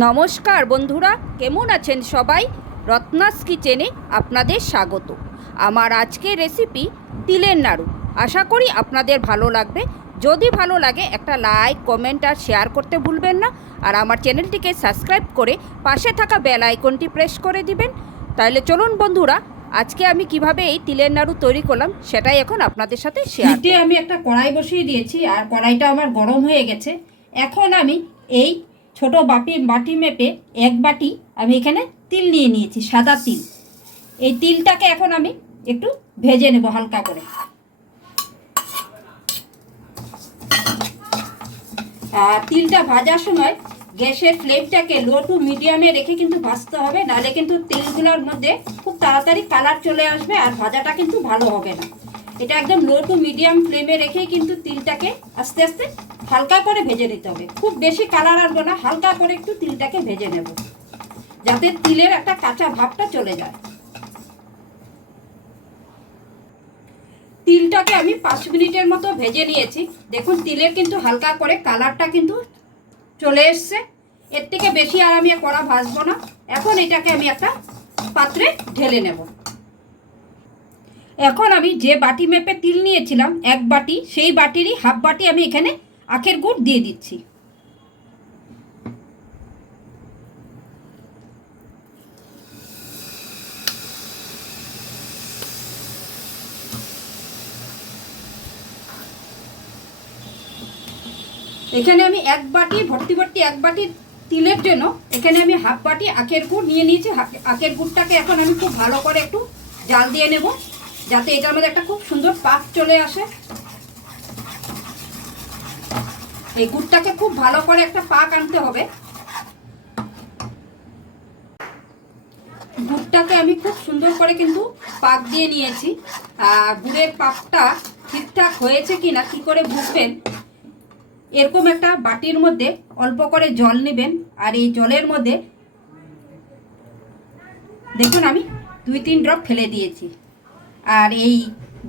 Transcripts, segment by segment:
নমস্কার বন্ধুরা কেমন আছেন সবাই? রত্নাস কিচেনে আপনাদের স্বাগত। আমার আজকের রেসিপি তিলের নাড়ু। আশা করি আপনাদের ভালো লাগবে। যদি ভালো লাগে একটা লাইক কমেন্ট আর শেয়ার করতে ভুলবেন না। আর আমার চ্যানেলটিকে সাবস্ক্রাইব করে পাশে থাকা বেল আইকনটি প্রেস করে দিবেন। তাহলে চলুন বন্ধুরা আজকে আমি কীভাবে এই তিলের নাড়ু তৈরি করলাম সেটাই এখন আপনাদের সাথে শেয়ার আমি একটা কড়াই বসিয়ে দিয়েছি আর কড়াইটা আমার গরম হয়ে গেছে। এখন আমি এই ছোট বাটি বাটি মেপে এক বাটি আমি এখানে তিল নিয়ে নিয়েছি, সাদা তিল। এই তিলটাকে এখন আমি একটু ভেজে নেব হালকা করে। আর তিলটা ভাজার সময় গ্যাসের ফ্লেমটাকে লো টু মিডিয়ামে রেখে কিন্তু ভাজতে হবে, নাহলে কিন্তু তিলগুলোর মধ্যে খুব তাড়াতাড়ি কালার চলে আসবে আর ভাজাটা কিন্তু ভালো হবে না। এটা একদম লো টু মিডিয়াম ফ্লেমে রেখেই কিন্তু তিলটাকে আস্তে আস্তে হালকা করে ভেজে নিতে হবে। খুব বেশি কালার আসবে না, হালকা করে একটু তিলটাকে ভেজে নেব। যাতে তিলের একটা কাঁচা ভাবটা চলে যায়। তিলটাকে আমি পাঁচ মিনিটের মতো ভেজে নিয়েছি। দেখুন, তিলের কিন্তু হালকা করে কালারটা কিন্তু চলে এসছে। এর থেকে বেশি আর আমি কড়া ভাজবো না। এখন এটাকে আমি একটা পাত্রে ঢেলে নেব। এখন আমি যে বাটি মেপে তিল নিয়েছিলাম, এক বাটি, সেই বাটিরই হাফ বাটি আমি এখানে আখের গুড় দিয়ে দিচ্ছি। এখানে আমি এক বাটি, ভর্তি ভর্তি এক বাটি তিলের জন্য এখানে আমি হাফ বাটি আখের গুড় নিয়ে নিয়েছি। আখের গুড়টাকে এখন আমি খুব ভালো করে একটু জাল দিয়ে নেব, যাতে এটার মধ্যে একটা খুব সুন্দর পাক চলে আসে। এই গুড়টাকে খুব ভালো করে একটা পাক আনতে হবে। গুড়টাকে আমি খুব সুন্দর করে কিন্তু পাক দিয়ে নিয়েছি। গুড়ের পাকটা ঠিকঠাক হয়েছে কি না কি করে বুঝবেন? এরকম একটা বাটির মধ্যে অল্প করে জল নেবেন আর এই জলের মধ্যে দেখুন আমি দুই তিন ড্রপ ফেলে দিয়েছি। আর এই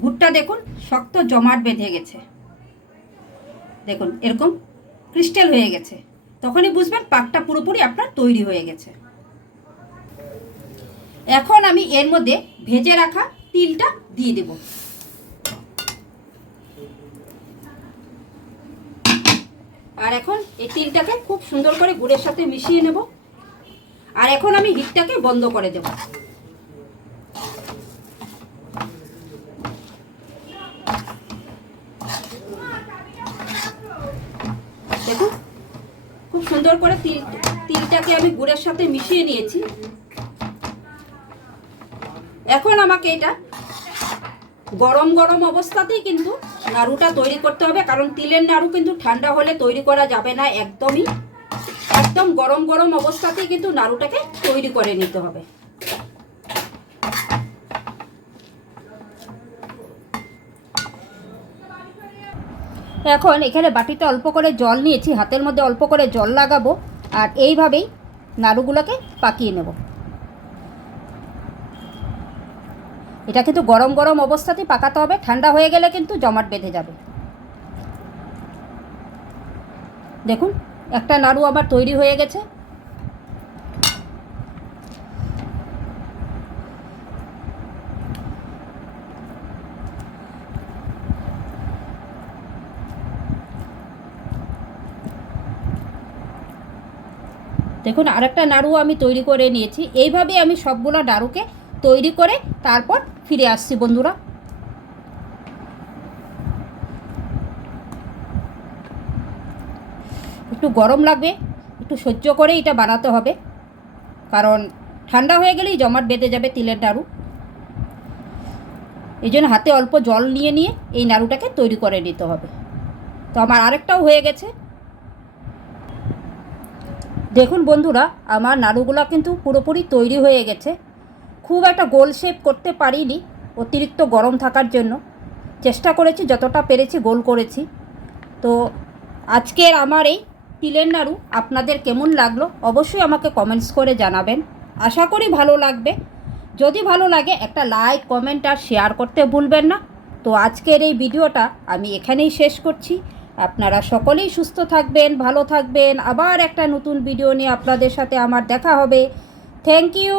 গুড়টা দেখুন, শক্ত জমাট বেঁধে গেছে। দেখুন, এরকম ক্রিস্টাল হয়ে গেছে। তখনই বুঝবেন পাকটা পুরোপুরি আপনার তৈরি হয়ে গেছে। এখন আমি এর মধ্যে ভেজে রাখা তিলটা দিয়ে দেবো। আর এখন এই তিলটাকে খুব সুন্দর করে গুড়ের সাথে মিশিয়ে নেব। আর এখন আমি হিটটাকে বন্ধ করে দেব দেখুন খুব সুন্দর করে তিল তিলটাকে আমি গুড়ের সাথে মিশিয়ে নিয়েছি। এখন আমাকে এটা গরম গরম অবস্থাতেই কিন্তু নাড়ুটা তৈরি করতে হবে, কারণ তিলের নাড়ু কিন্তু ঠান্ডা হলে তৈরি করা যাবে না একদমই। একদম গরম গরম অবস্থাতেই কিন্তু নাড়ুটাকে তৈরি করে নিতে হবে। এখন এখানে বাটিতে অল্প করে জল নিয়েছি, হাতের মধ্যে অল্প করে জল লাগাবো, আর এইভাবেই নাড়ুগুলোকে পাকিয়ে নেব। এটা কিন্তু গরম গরম অবস্থাতেই পাকাতে হবে, ঠান্ডা হয়ে গেলে কিন্তু জমাট বেঁধে যাবে। দেখুন, একটা নাড়ু আমার তৈরি হয়ে গেছে। দেখুন, আরেকটা নাড়ু আমি তৈরি করে নিয়েছি। এইভাবেই আমি সবগুলো নাড়ুকে তৈরি করে তারপর ফিরে আসছি, বন্ধুরা। একটু গরম লাগবে, একটু সহ্য করে এটা বানাতে হবে। কারণ ঠান্ডা হয়ে গেলেই জমাট বেঁধে যাবে তিলের নাড়ু। এই জন্য হাতে অল্প জল নিয়ে নিয়ে এই নাড়ুটাকে তৈরি করে নিতে হবে। তো আমার আরেকটাও হয়ে গেছে। দেখুন বন্ধুরা, আমার নাড়ুগুলো কিন্তু পুরোপুরি তৈরি হয়ে গেছে। খুব একটা গোল শেপ করতে পারিনি, অতিরিক্ত গরম থাকার জন্য। চেষ্টা করেছি, যতটা পেরেছি গোল করেছি। তো আজকের আমার এই তিলের নাড়ু আপনাদের কেমন লাগল অবশ্যই আমাকে কমেন্টস করে জানাবেন। আশা করি ভালো লাগবে। যদি ভালো লাগে, একটা লাইক কমেন্ট আর শেয়ার করতে ভুলবেন না। তো আজকের এই ভিডিওটা আমি এখানেই শেষ করছি। আপনারা সকলেই সুস্থ থাকবেন, ভালো থাকবেন। আবার একটা নতুন ভিডিও নিয়ে আপনাদের সাথে আমার দেখা হবে। Thank you